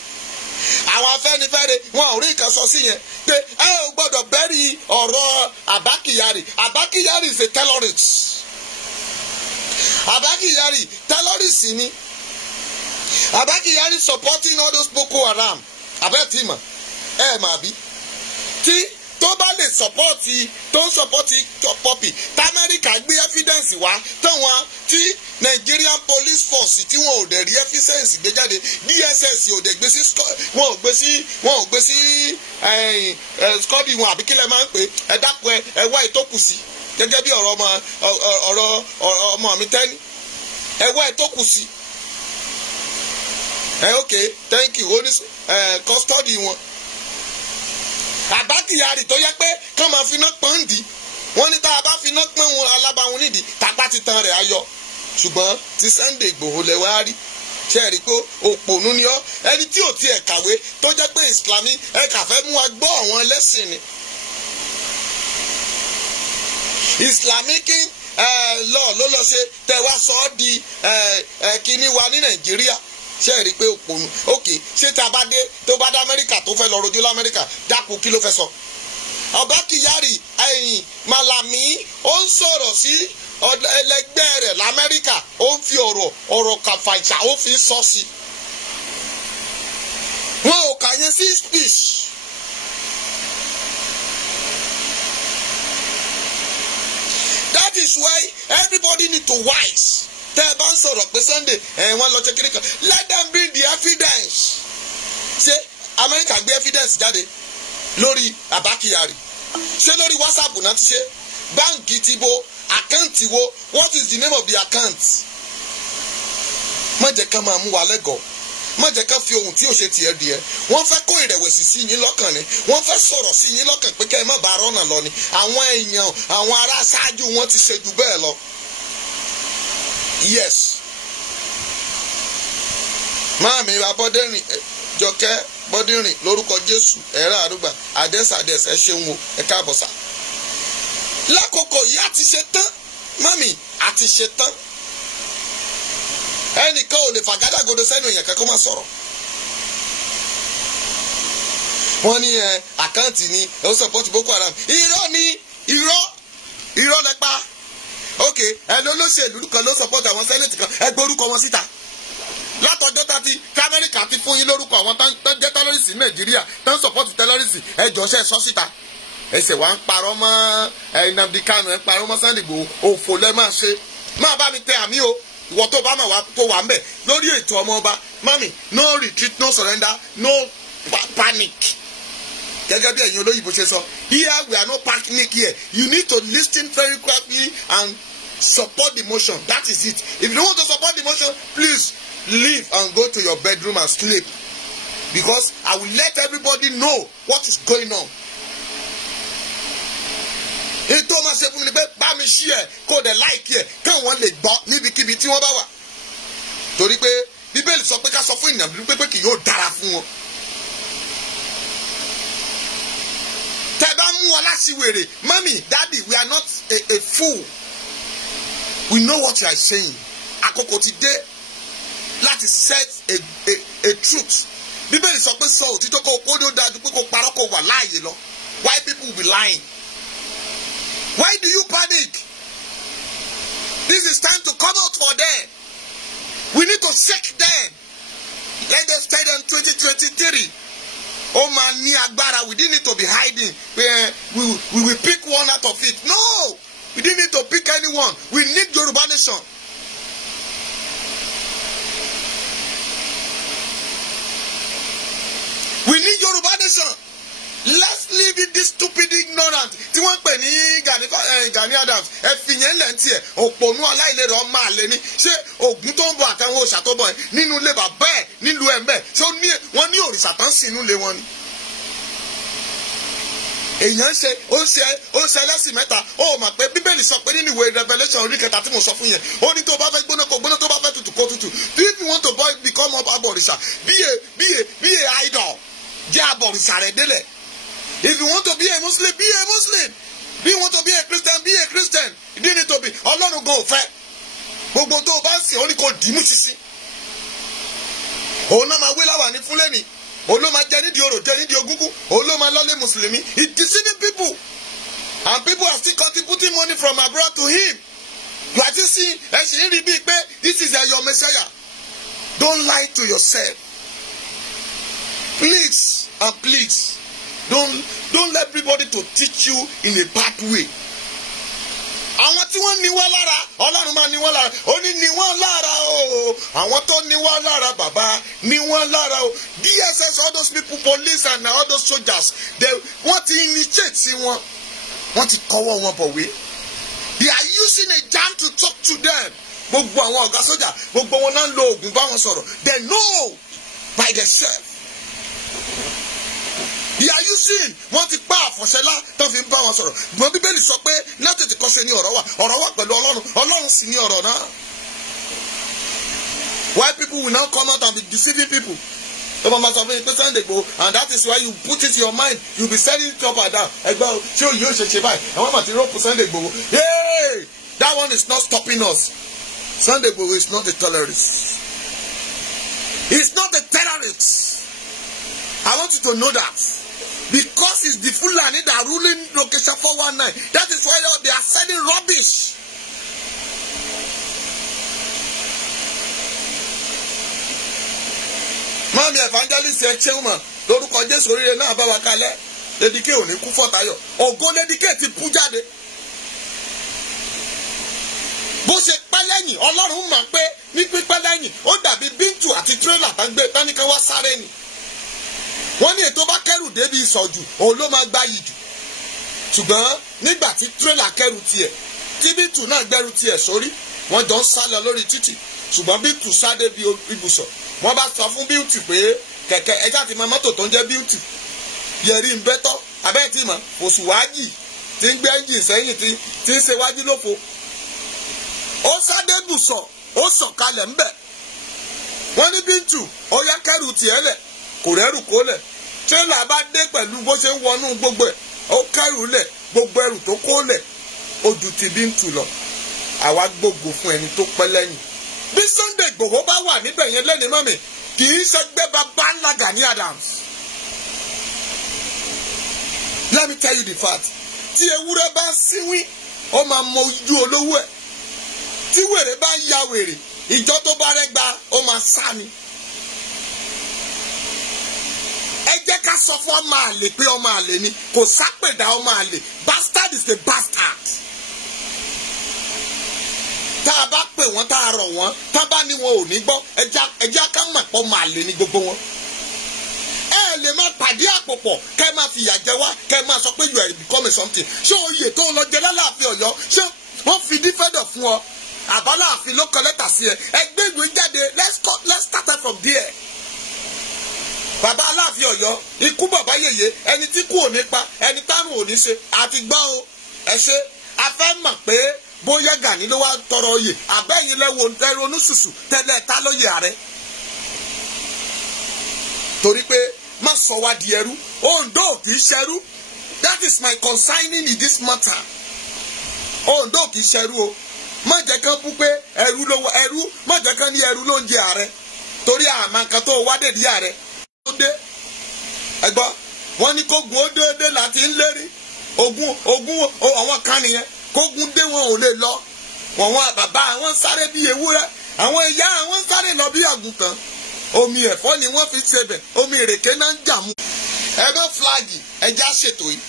àwọn Afẹ́nifẹ́re wọn ò rí nǹkan sọ sí yẹn pé ẹ ò gbọ́dọ̀ bẹ́rì ọ̀rọ̀ Abba Kyari. Abba Kyari is a terrorist. Abba Kyari terrorist ni. Abba Kyari supporting all those Boko Haram abẹ́tìmọ̀ mà bí tí tó bá lè sọpọ́ọ̀tì tó ń sọpọ́ọ̀tì pọ́pì tamẹ́ríkà gbé ẹ́fídẹ́ǹsì wá táwọn tí Nigerian police force tí wọn ò dẹ̀ rí ẹ́fídẹ́ǹsì gbé jáde DSS ò dẹ̀ gbé sí wọn ò gbé sí skọ́dì wọn àbí kílẹ̀ máa ń pè ẹ dákun ẹ wá ìtókù sí gẹ́gẹ́ bí ọ̀rọ̀ ọmọ mi tẹ́ni ẹ wá ìtókù sí ok thank you ó ní custody wọn. Abba Kyari tó yẹ pé kán máa finá pọ́n dì wọ́n ní tá a bá finá pọ́n wọn alábàáwọn nídìí tápá titan rẹ̀ ayọ̀ ṣùgbọ́n ti Sunday Igboho lẹ wá rí ṣe é rí pé òpònú ni ọ́ ẹni tí ò tiẹ̀ kàwé tó jẹ́ pé Islami ẹ kà fẹ́ mú wa gbọ́ àwọn ẹlẹ́sìn ni Islamic law ló lọ ṣe tẹ wá sọ ọ́ di kíní wa ní Nàìjíríà ṣe é rí pé òpònú ok ṣé tá a bá dé tó bá dé Amẹ́ríkà tó fẹ́ lọ rojú l'Amẹ́ríkà dákun kí ló fẹ́ sọ. Abba Kyari Màlàmí ó ń sọ̀rọ̀ sí ẹlẹgbẹ́ rẹ̀ l'Amẹ́ríkà ó ń fi ọ̀rọ̀ kàfàjà ó fi sọ sí. wọn ò kà yẹn sí speech. That is why everybody need to wise. Tẹ́ ẹ bá ń sọ̀rọ̀ pé Sunday wọ́n lọ ṣe kiri kan let them bring the evidence. Ṣé Amẹ́ríkà gbé evidence jáde lórí Abba Kyari? Ṣé lórí WhatsApp náà ti ṣe? Báǹkì ti bo àkáǹtì wo? What is the name of the account? Má jẹ́ ká máa mú wa lẹ́gọ̀ọ́. Má jẹ́ ká fi ohun tí ò ṣe tiẹ̀ di ẹ́. Wọ́n fẹ́ kó ìrẹ̀wẹ̀sì sí yín lọ́kàn ni. Wọ́n fẹ́ sọ̀rọ̀ sí yín lọ́kàn pé kẹ́ ẹ má bàa rọ́nà lọ ni. Àwọn èèyàn àwọn ará ṣáájú wọn ti ṣe jù bẹ́ẹ̀ lọ. Yes. Máàmí Abọ́dẹ́rìn Jọkẹ́ Bọ́dẹ́rìn lórúkọ Jésù ẹ̀rọ àrùgbà àdẹ́sàdẹ́s ẹ ṣeun o ẹ káàbọ̀ sà. Lákòókò yìí a ti ṣe tán máàmí a ti ṣe tán. Ẹnìkan ò lè fàgádàgodo sẹ́nu èèyàn kankan má sọ̀rọ̀. Wọ́n ní àkáǹtì ni ó support Boko Haram. Irọ́ ni irọ́ lẹ́pa. Ok olóṣèlú kan ló support àwọn senate kan ẹ gbórúkọ wọn síta látọjọ́ tí Amẹ́ríkà ti fún yín lórúkọ àwọn tán jẹ́ terrorist ní Nàìjíríà tán support terrorist ẹ jọ̀ọ́ṣẹ́ sọ síta ẹsẹ̀ wa ń parọ́ mọ́ Nnamdi Kanu ẹ ń parọ́ mọ́ Sunday Igboho òfò lẹ́ máa ṣe máa bá mi tẹ àmì o ìwọ tó bá mà wá tó wà ń bẹ̀ lórí ètò ọmọ ọba mami no retreat no surrender no panic. Gẹ́gẹ́ bí ẹ̀yin olóyìnbó ṣe sọ here we are not panic here you need to listen very carefully and support the motion that is it if you don't want to support the motion please leave and go to your bedroom and sleep because I will let everybody know what is going on. ètò ọmọ ṣe fún mi ni pé bá mi ṣí ẹ kó dẹ̀ láìkí ẹ káwọn lè gbọ́ níbikíbi tí wọ́n bá wà torí pé Bíbélì sọ pé ká sọ fún ènìyàn pé kì yóò dára fún wọn. Tẹ́ bá mú ọ láṣìwèrè mami daddy we are not a fool we know what you are saying àkókò ti dé láti set a truth Bíbélì sọ pé sọ òtítọ́ kó kó ló dájú pé kó parọ́ kó wà láàyè lọ why people will be lying why do you panic this is time to come out for them we need to shake them let them stay in 2023. Oh man, ní agbára we didn't need to be hiding we will pick one out of it no we didn't need to pick anyone we need Yoruba nation. We need Yoruba nation. Let's leave it this stupid ignorant tí wọ́n pè ní Gani Adams ẹ fi yẹn lẹ́ ń tiẹ̀ òpònú aláìlérè ọmọ àlè ni ṣé Ògún tó ń bọ̀ àtàwọn òòṣà tó bọ̀ ẹ̀ nínú ilé bàbá ẹ̀ nílùú ẹ̀ mbẹ́ ṣé wọ́n ní òrìṣà tán sí inú ilé wọn ni. èèyàn ó ń ṣe ẹlẹ́sìn mẹ́ta ó mọ̀ pé Bíbélì sọ pé nínú ìwé Revelation orí kẹta tí mo sọ fún yẹn ó ní tó bá fẹ́ gbóná kó gbóná tó bá fẹ́ tutù kó tutù if you want to become abọ̀rìṣà be a idol jẹ́ abọ̀rìṣà rẹ̀ délẹ̀. If you want to be a Muslim, be a Muslim. If you want to be a Christian, be a Christian. You need to be. Ọlọ́run gan ò fẹ́. Gbogbo tó o bá ń sìn, ó ní kó dì í mú ṣinṣin. Òun náà máa wé láwà ní Fúlẹ́nì. Òun ló máa jẹ nídìí orò, jẹ nídìí ogúngún. Òun ló máa lọ́lé Mùsùlùmí. He deceiving people. And people are still contributing money from abroad to him. You are still seeing, ẹ ṣì ń rí bíi pé this is your Messiah. Don't lie to yourself. Please and please. Don't let everybody to teach you in a bad way. Àwọn tí wọ́n ní wá lára Ọlọ́run máa ní wọ́n lára ó ní ní wọ́n lára o àwọn tó ní wọ́n lára bàbá ní wọ́n lára o DSS all those people police and all those soldiers wọ́n ti initiate sí wọn wọ́n ti kọ́wọ́ wọn bọ̀wé they are using a jam to talk to them gbogbo àwọn ọ̀gá sójà gbogbo wọn náà ń lo oògùn bá wọn sọ̀rọ̀ they know by themselves. They are using wọ́n ti pa àfọ̀ṣẹ́lá tó fi ń bá wọn sọ̀rọ̀ gbọ́n Bíbélì sọ pé láti tètè kọ́ṣe ní ọ̀rọ̀ wà pẹ̀lú Ọlọ́run sì ní ọ̀rọ̀ náà. Why people will now come out and be deceiving people? And that is why you put it in your mind you be selling it up and down. Ẹgbẹ́ ṣé òye ò ṣe báyìí àwọn ọmọ àti rọ́pù Sunday Igboho yay that one is not stopping us. Sunday Igboho is not a terrorist. He is not a terrorist. I want you to know that. Because it's the Fulani that are ruling location 419. That is why they are selling rubbish. Mami evangelist ẹ ṣe woman lórúkọ Jésù oríire náà bá wa kalẹ̀ Lédìké ò ní kú fọ́tayọ̀ ògo Lédìké ti pú jáde. Bó ṣe pẹ́ lẹ́yìn Ọlọ́run mọ̀ pé ní pípẹ́ lẹ́yìn ó dàbí bíntù àti tírélà tán gbé táníkan wá sáré ni. Wọ́n ní ètò bá kẹ́rù débi ìsọ̀jù òun ló máa gbáyì jù ṣùgbọ́n nígbà tí tírélà kẹ́rù tiẹ̀ tí bíntù náà gbẹ́rù tiẹ̀ sórí wọ́n jọ ń sá lọ lórí títì ṣùgbọ́n bíntù sá débi ibùsọ̀ wọ́n bá sọ fún bíntù pé kẹ̀kẹ́ ẹja ti mọ mọ́tò tó ń jẹ́ bíntù yẹ̀rí ń bẹ́tọ́ abẹ́ẹ̀tì mọ̀ òṣùwájì tí ń gbé ẹ́ńjìn sẹ́yìn tí ń ṣe wájú lófo ó sá débùsọ̀ ó sọ̀kalẹ̀ ńbẹ̀ wọ́n ní bíntù ó yá kẹ́rù tiẹ̀ lẹ̀ kò rẹ́rù kó lẹ̀ tírélà bá dé pẹ̀lú bó ṣe ń wọnú gbogbo ẹ̀ ó kẹ́rù lẹ̀ gbogbo ẹrù tó kó lẹ̀ ó ju ti bíntù lọ àwa gbogbo fún ẹni tó pẹ́ lẹ́yìn. Bí Sunday Igboho bá wà níbẹ̀ yẹn lẹ́ni mọ́mi kì í ṣẹgbẹ́ bàbá ńlá Gani Adams. Let me tell you the fact tí ewúrẹ́ bá ń síwín ó máa mọ ojú olówó ẹ̀ tí wèrè bá ń ya wèrè ìjọ tó bá rẹ́ gba ó máa sá ni. Ẹ jẹ́ ká sọ fún ọmọ àlè pé ọmọ àlè ni kò sápèdà ọmọ àlè bastard is a bastard. Tá a bá pè wọ́n tá a rọ̀ wọ́n tá a bá ní wọn ò ní gbọ́ ẹ jẹ́ ká mọ̀ pé ọmọ àlè ni gbogbo wọn. Ẹ lè máa pàdé àpòpọ̀ kẹ́ ẹ máa fìyà jẹ wá kẹ́ ẹ máa sọ pé you are becoming something. Ṣé oyè tó lọ jẹ lálàáfíà Ọ̀yọ́ ṣé wọ́n fi dífẹ́dọ̀ fún ọ? Àbáláàfin ló kọ lẹ́tà sí ẹ. Ẹ gbé ìwé jáde let's start from there. Bàbá Aláàfin Ọ̀yọ́ ikú bàbá yèyé ẹni tí kú ò ní pa ẹni tárùn ò ní ṣe àti gbọ́ o ẹ ṣe a fẹ́ mọ̀ pé bóyá Gani ló wá tọrọ oyè àbẹ́yìn lẹ́wọ̀ ẹ̀rọ onúṣùṣù tẹ́lẹ̀ ta lóye ààrẹ. Torí pé má sọ wá di ẹrú Ondo kì í ṣẹrú that is my consigning in this matter. Ondo kì í ṣẹrú o má jẹ́ kán bú pé ẹrú ló ẹrú má jẹ́ kán ní ẹrú ló ń jẹ ààrẹ torí àmà nǹkan tó wá dèdí ààrẹ. Ó dé ẹgbọ́ wọ́n ní kógun ó déédé láti ń lérí ogun àwọn kan nìyẹn kógun dé wọn ò lè lọ wọn bàbá àwọn sáré bí ewúrẹ́ àwọn ìyá àwọn sáré lọ bí àgùntàn omi ẹ̀fọ́ ni wọ́n fi ṣebẹ̀ omi ìrèké náà ń jà mú. ẹgbẹ́ flagi ẹja ṣètò yìí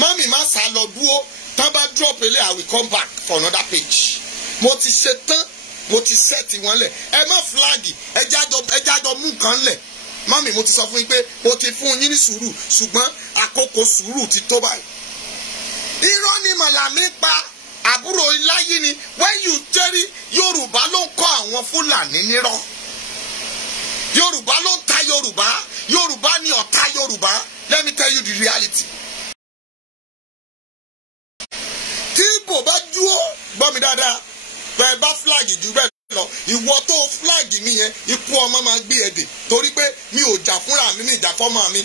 mọ́mì má sá lọ dúró tán bá drop ilé I will come back for another page. Mo ti ṣe tán mo ti sẹ́ẹ̀tì wọn lẹ̀ ẹ má flagi ẹja jọ mú nǹkan lẹ̀. Mami mo ti sọ fún yín pé mo ti fún yín ní sùúrù ṣùgbọ́n àkókò sùúrù ti tó báyìí. Irọ́ ni màlàmí pa àbúrò iláyé ni when you tẹ́rí Yorùbá ló ń kọ́ àwọn Fúlàní nírọ́. Yorùbá ló ń ta Yorùbá. Yorùbá ni ọ̀tá Yorùbá. Let me tell you the reality. Tí Ìgbò bá dúró gbọ́ mi dáadáa bẹ́ẹ̀ bá flag jù bẹ́ẹ̀ lọ ìwọ tó flag mi yẹn ikú ọmọ máa gbé ẹ dè torí pé mi ò jà fúnra mi ní ìjà fọ́mọ mi.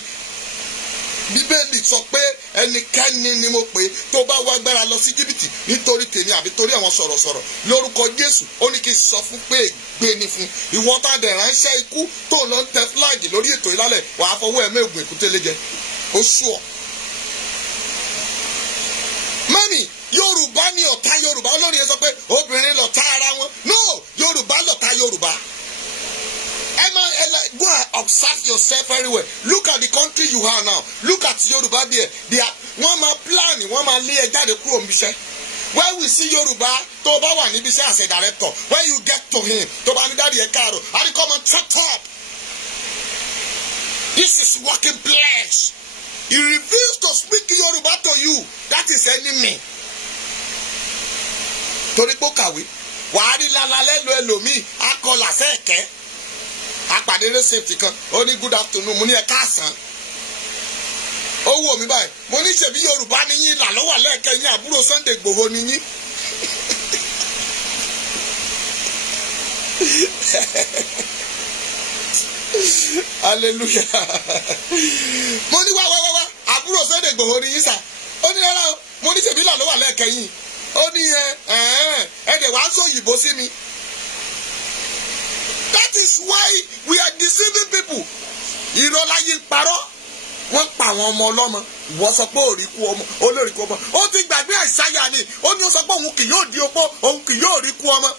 Bíbélì sọ pé ẹnikẹ́ni ni mo pè tó bá wá gbára lọ sí Íjíbítì nítorí tèmi àbí torí àwọn sọ̀rọ̀sọ̀rọ̀ lórúkọ Jésù ó ní kí n sọ fún pé ègbé ni fún ìwọ tá a dẹ̀ ránṣẹ́ ikú tó lọ ń tẹ fúláàgì lórí ètò ìlálẹ̀ wàá fọwọ́ ẹ̀mí ògùn èkúté lé jẹ ó sú ọ. Mami Yorùbá ni ọ̀tá Yorùbá olórin yẹn sọ pé obìnrin lọ̀tá ara wọn no Yorùbá lọ̀tá Yorùbá. Go and observe yourself very well. Look at the country you are now. Look at Yoruba there. They are one man plan, one man lay a jáde kúrò níbiṣẹ́. When we see Yoruba, tó bá wà níbiṣẹ́ as a director, when you get to him, tó bá ní dáàdi ẹ̀ káàró, how do you come and shut up? This is working place. He refused to speak Yoruba to you. That is enemy. Torí pé ó kàwé, wàá rí lalalẹ́ lo ẹlòmíì, akọlà sẹ́ẹ̀kẹ́. Apàdé rẹ safety kan ó ní good afternoon mo ní ẹ káàsán ó wò mí báyìí mo ní ṣebí Yorùbá ni yín là lọ́wọ́ lẹ́ẹ̀kẹ́ yín àbúrò Sunday Igboho ni yín. Hallelujah. Mo ní wá àbúrò Sunday Igboho ni yín sà ó ní rárá mo ní ṣebí là lọ́wọ́ lẹ́ẹ̀kẹ́ yín ó ní ẹ dẹ̀ wá ń sọ òyìnbó sí mi. That is why we are deceiving people. Ìrọ̀láyé parọ́. Wọ́n pa àwọn ọmọ ọlọ́mọ. Ìwọ sọ pé òrí kú ọmọ, olórí kú ọmọ. Ó ti gbàgbé àìsáyà ni. Ó ní ó sọ pé òun kì yóò di opó, òun kì yóò rí kú ọmọ.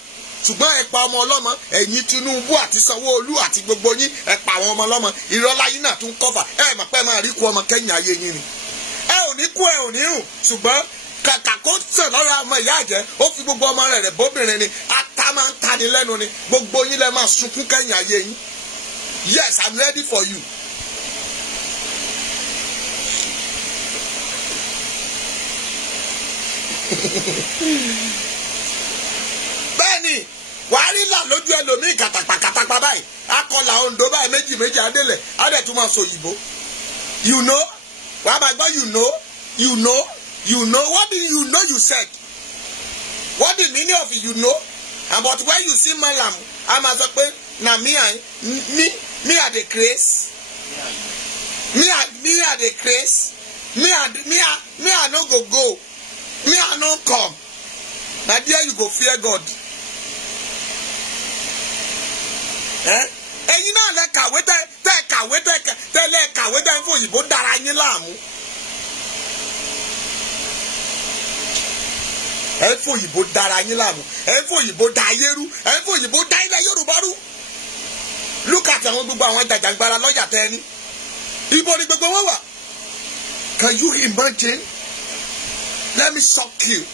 Ṣùgbọ́n ẹ pa ọmọ ọlọ́mọ. Ẹ̀yin Tinubu àti Sanwó-Olú àti gbogbo yín ẹ pa àwọn ọmọ ọlọ́mọ. Ìrọ̀láyé náà tún kọ́fà. Ẹ mọ̀ pé ẹ máa rí kú ọmọ kẹ́yìn ayé yín ni. Ẹ ò ní kú ẹ ò ní rùn. Ṣùgbọ́n kàkà kó sàn lọ́rọ̀ ọmọ ìyá àjẹ́ ó fi gbogbo ọmọ rẹ̀ bóbìnrin ni ata máa ń tani lẹ́nu ni gbogbo yín lẹ máa sunkún kẹ́yìn ayé yín. Yes, I'm ready for you. Bẹ́ẹ̀ni wàá rí là lójú ẹlòmíì kàtàpàkàtàpà báyìí akọlà Oǹdó báyìí méjì adélẹ̀ adẹ̀túmọ̀ sọ òyìnbó. You know wàá máa gbọ́ you know. You know what do you know you said? What the meaning of it you know? And but when you see Malam, I'm as a pe na me are the craze. Me are the craze. Me are no go. Me are no come. Now there you go fear God. Ẹ̀yin náà lẹ kàwé tẹ́ lẹ kàwé tẹ́ fún òyìnbó dára yín láàmú. Ẹ fún òyìnbó dára yín láàmú ẹ fún òyìnbó da ayé rú ẹ fún òyìnbó da ilẹ̀ Yorùbá rú. Look at àwọn gbogbo àwọn jàjàgbara lọ́jà tẹ́ ní ibo ni gbogbo wọn wà. Can you imagine? Let me shock you.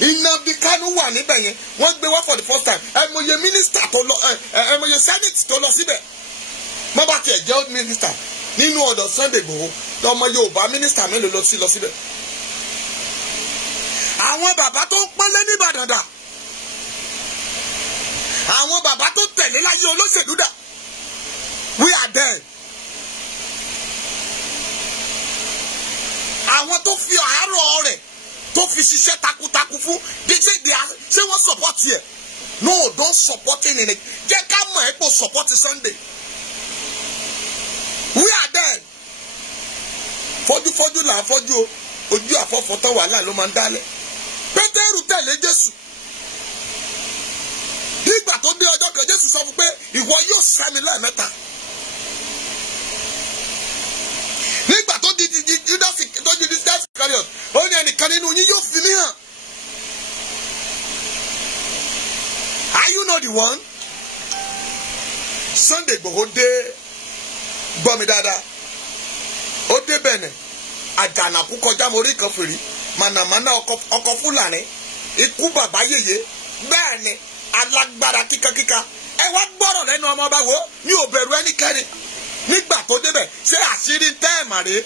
Nnamdi Kanu wà níbẹ̀ yẹn wọ́n gbé wá for the first time ẹ̀mọye minister tó lọ ẹ̀mọye senate tó lọ síbẹ̀ má bá tiẹ̀ jẹ́ minister nínú ọ̀dọ̀ Sunday Igboho ọmọ Yorùbá minister mélòó lọ síbẹ̀. Àwọn bàbá tó ń pọ́nlé ní Ìbàdàn dà àwọn bàbá tó tẹ̀lé láyé olóṣèlú dà we are there. Àwọn tó fi àárọ̀ rẹ̀ tó fi ṣiṣẹ́ takuntakun fún ṣé wọ́n support yẹ no don't support it nìyẹn jẹ́ ká mọ̀ ẹ́ pé support Sunday we are there. Fọ́jú là ń fọ́jú ojú àfọ́fọ́tọ́ wàhálà ló máa ń dálẹ̀. Pétérù tẹ̀lé Jésù nígbà tó dé ọjọ́ kan Jésù sọ fún pé ìwọ yóò sẹ́ mi lẹ́ẹ̀mẹ́ta. Nígbà tó di Judas Iscariot ó ní ẹnìkan nínú yín yóò fi mí hàn. Are you not the one? Sunday Igboho dé gbọ́ mi dáadáa ó dé Bẹ̀nẹ̀ àjànàkú kọjá mo rí kan fèrè mànàmáná ọkọ̀ Fúlàní ikú bàbá yèyé bẹ́ẹ̀ ni alágbára kíkankíka ẹ wá gbọ́rọ̀ lẹ́nu ọmọ ọba wo ní ò bẹ̀rù ẹnikẹ́ni nígbà tó débẹ̀ ṣé àṣírí tẹ́ẹ̀mà rèé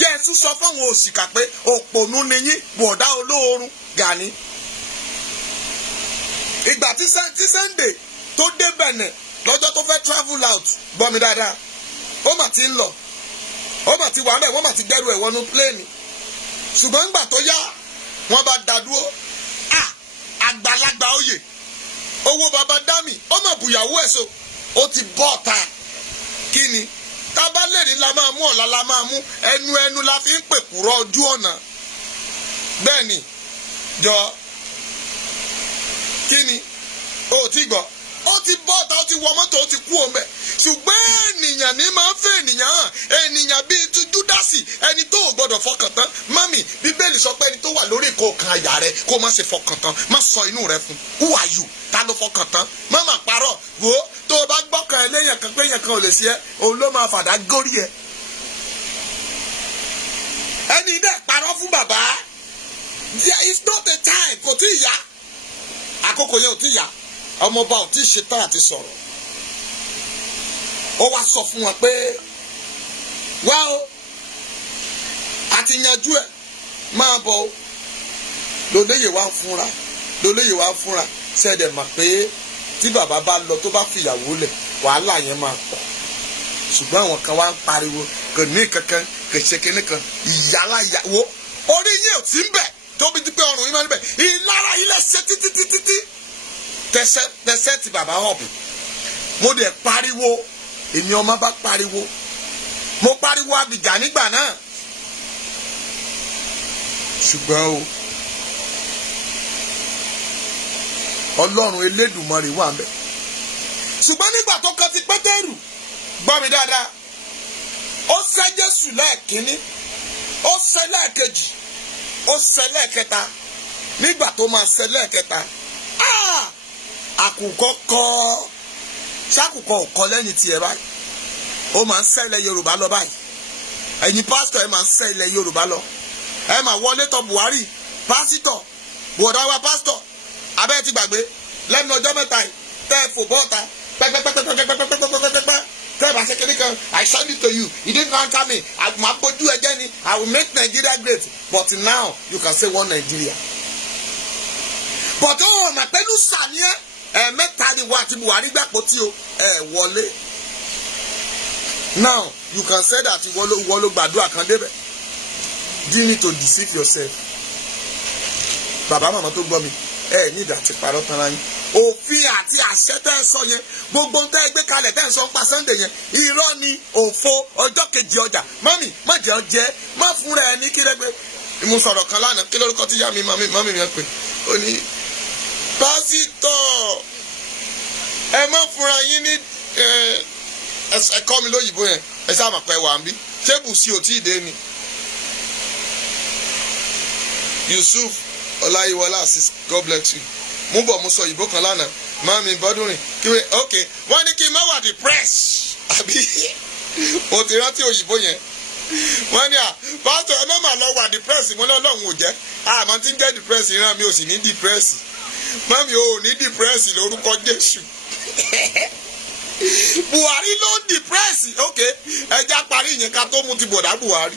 jẹ́ tún sọ fáwọn òṣìkà pé òpònú ni yín bọ̀dá olóorun Gani. Ìgbà tí Sunday tó dé Benin lọ́jọ́ tó fẹ́ travel out gbọ́ mi dáadáa ó mà ti ń lọ ó mà ti wà mẹ́ wọ́n mà ti dẹ́rù ẹ̀ wọnú pléènì ṣùgbọ́n nígbà tó yá wọ́n bá dá dúró àgbàlagbà oyè owó baba dami ó mà bùyàwó ẹ̀ so ó ti bọ́ ọ̀tá kí ni tábàlẹ́rì la máa mú ọ̀la la máa mú ẹnu la fi ń pèkúrọ̀ ojú ọ̀nà bẹ́ẹ̀ ni jọ kí ni ó ti gbọ́ ó ti bọ́ ọ̀tá ó ti wọ mọ́tò ó ti kú òun bẹ́ẹ̀ ṣùgbọ́n ènìyàn ní máa ń fẹ́ ènìyàn hàn ènìyàn bíi ti Júdásì ẹni tó ò gbọdọ̀ fọkàn tán mami Bíbélì sọ pé ẹni tó wà lórí ìkókan àyà rẹ kó má ṣe fọkàn tán má sọ inú rẹ fún who are you ta ló fọkàn tán má má parọ́ wò ó tó o bá gbọ́kàn ẹ léyàn kan pé èèyàn kan ò lè ṣe ẹ́ òun ló máa fàdá górí ẹ. ẹni dẹ́ parọ́ fún bàbá there is not a time kò tí ì yá àkókò yẹn ò tí ì yá ọmọọba ò tí ì ṣetán àti sọ̀rọ̀ ó wá sọ fún wọn pé wá o àti yanjú ẹ máa bọ̀ o lóléyè wá ń fúnra ṣẹ̀dẹ̀ mà pé tí bàbá bá lọ tó bá fìyàwó lẹ̀ wàhálà yẹn máa pọ̀ ṣùgbọ́n àwọn kan wá ń pariwo kò ní kankan kò ṣe kinní kan ìyálà ìyàwó orí yìí ò tí ń bẹ̀ tóbi tí pé ọrùn yìí máa ń bẹ̀ ìlara ilẹ̀ ṣe títí tẹsẹ̀ ti bàbá hàn bù mo dẹ̀ pariwo èmi ọmọ bá pariwo mo pariwo Abidjan nígbà náà ṣùgbọ́n o Ọlọ́run Elédùmarè wà ń bẹ̀ ṣùgbọ́n nígbà tó kàn ti Pétérù gbọ́ mi dáadáa ó sẹ́ Jésù lẹ́ẹ̀kínní ó sẹ́ lẹ́ẹ̀kejì ó sẹ́ lẹ́ẹ̀kẹta nígbà tó máa sẹ́ lẹ́ẹ̀kẹta àkùkọ kọ́ sákùkọ ò kọ lẹ́yìn tiẹ̀ báyìí ó máa ń sẹ́ ilẹ̀ Yorùbá lọ báyìí ẹ̀yin pásítọ̀ ẹ máa ń sẹ́ ilẹ̀ Yorùbá lọ ẹ máa wọlé tọ̀ Buhari pásítọ̀ bùrọ̀dá wa pásítọ̀ abẹ́ ti gbàgbé lẹ́nu ọjọ́ mẹ́ta yìí tẹ́ ẹ fò bọ́ọ̀ta pẹ́pẹ́pẹ́pẹ́pẹ́pẹ́pẹ́pẹ́pẹ́ tẹ́ ẹ bá ṣe kékeré kan I send it to you you didn't answer me màá bójú ẹjẹ́ ni I will make Nigeria great but now you can say one Nigeria but ó ọ̀nà pẹ̀lú sàníẹ́ mẹ́ta ni wọ́n àti Buhari gbàpọ̀ tí o wọlé now you can say that ìwọ ló gbàdúrà kan débẹ̀ you need to deceive yourself bàbá màmá tó gbọ́ mi ní ìdá ti parọ́ tán láyé òfin àti àṣẹ tẹ́ ẹ sọ yẹn gbogbo tẹ́ ẹ gbé kalẹ̀ tẹ́ ẹ sọ ń pa Sunday yẹn irọ́ ni òfo ọjọ́ kejì ọjà mọ́mì má jẹ́ ọjẹ́ má fúnra ẹ ní kírẹ́gbẹ́ mo sọ̀rọ̀ kan lánàá kí lórúkọ tí yá mi mọ́mì mi pè ó ní pásítọ̀ ẹ má fúnra yín ní ẹ̀kọ́ mi lóyìnbó yẹn ẹ sáà mà pẹ́ wà ń bí tébù sí ò tí ì dé ni Yusuf Ọláyíwọlá Asis God bless you mú bọ̀ mo sọ òyìnbó kan lánàá mami bọ́dúnrìn kíwé ok wọ́n ní kí n má wà depressed àbí o ti rántí òyìnbó yẹn wọ́n ní pásítọ̀ ẹ má mà lọ wà depressed mo ní Ọlọ́run ò jẹ́ àmọ́ tí ń jẹ́ depressed ìran mi ò sì ní depressed mami ò ní depressed lórúkọ Jésù Buhari ló ń depressed ok ẹja parí ìyẹn ká tó mú ti bọ̀dá Buhari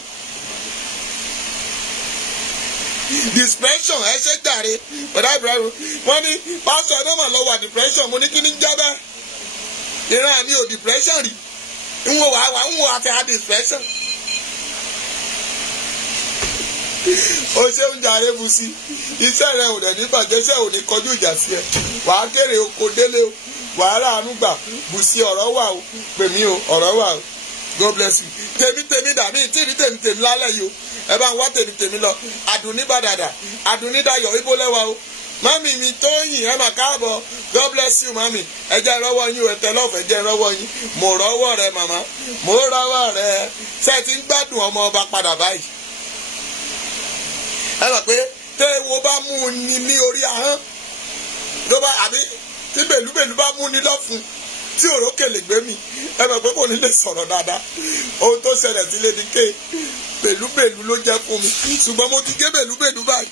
depression ẹ ṣe jàre bọ̀dá Ibrahim wọ́n ní pásítọ̀ ẹ̀dọ́ mà lọ wà depression mo ní kí ni jẹ́ bẹ́ẹ̀ ìran mi ò depression rí ń wo àti ha depression o ṣe ń jàre bu sí iṣẹ́ rẹ ò dẹ̀ ní bàjẹ́ iṣẹ́ ò ní kọjú ìjà sí ẹ wàá kéré oko délé o wàá ràánú gbà bù sí ọ̀rọ̀ wà o pè mí o ọ̀rọ̀ wà o God bless you tèmi dàbí tí ì rí tèmi lálẹ́ yìí o ẹ bá ń wá tèmi lọ àdùnníbàdàdà àdùnnídàyọ̀ ibo lẹ́wà o mami mi Tóyìn ẹ mà káàbọ̀ God bless you mami ẹ jẹ́ ìrọ́wọ́ yín o ẹ tẹ lọ́fẹ̀ẹ́ jẹ́ ìrọ́wọ́ yín mo rọ́wọ́ rẹ màmá mo rọ́wọ́ rẹ ṣe ti ń gbádùn ọmọ ọba padà báyìí ẹ mọ̀ pé téwo bá mú un ní orí ahọ́n ló bá àbí tí bèlúbèlú bá mú un ní lọ́fun tí òrókè lè gbé mi ẹ mọ̀ pé kò ní lè sọ̀rọ̀ dáadáa ohun tó ṣẹlẹ̀ sí Lédìké bèlúbèlú ló jẹ́ fún mi ṣùgbọ́n mo ti gé bèlúbèlú báyìí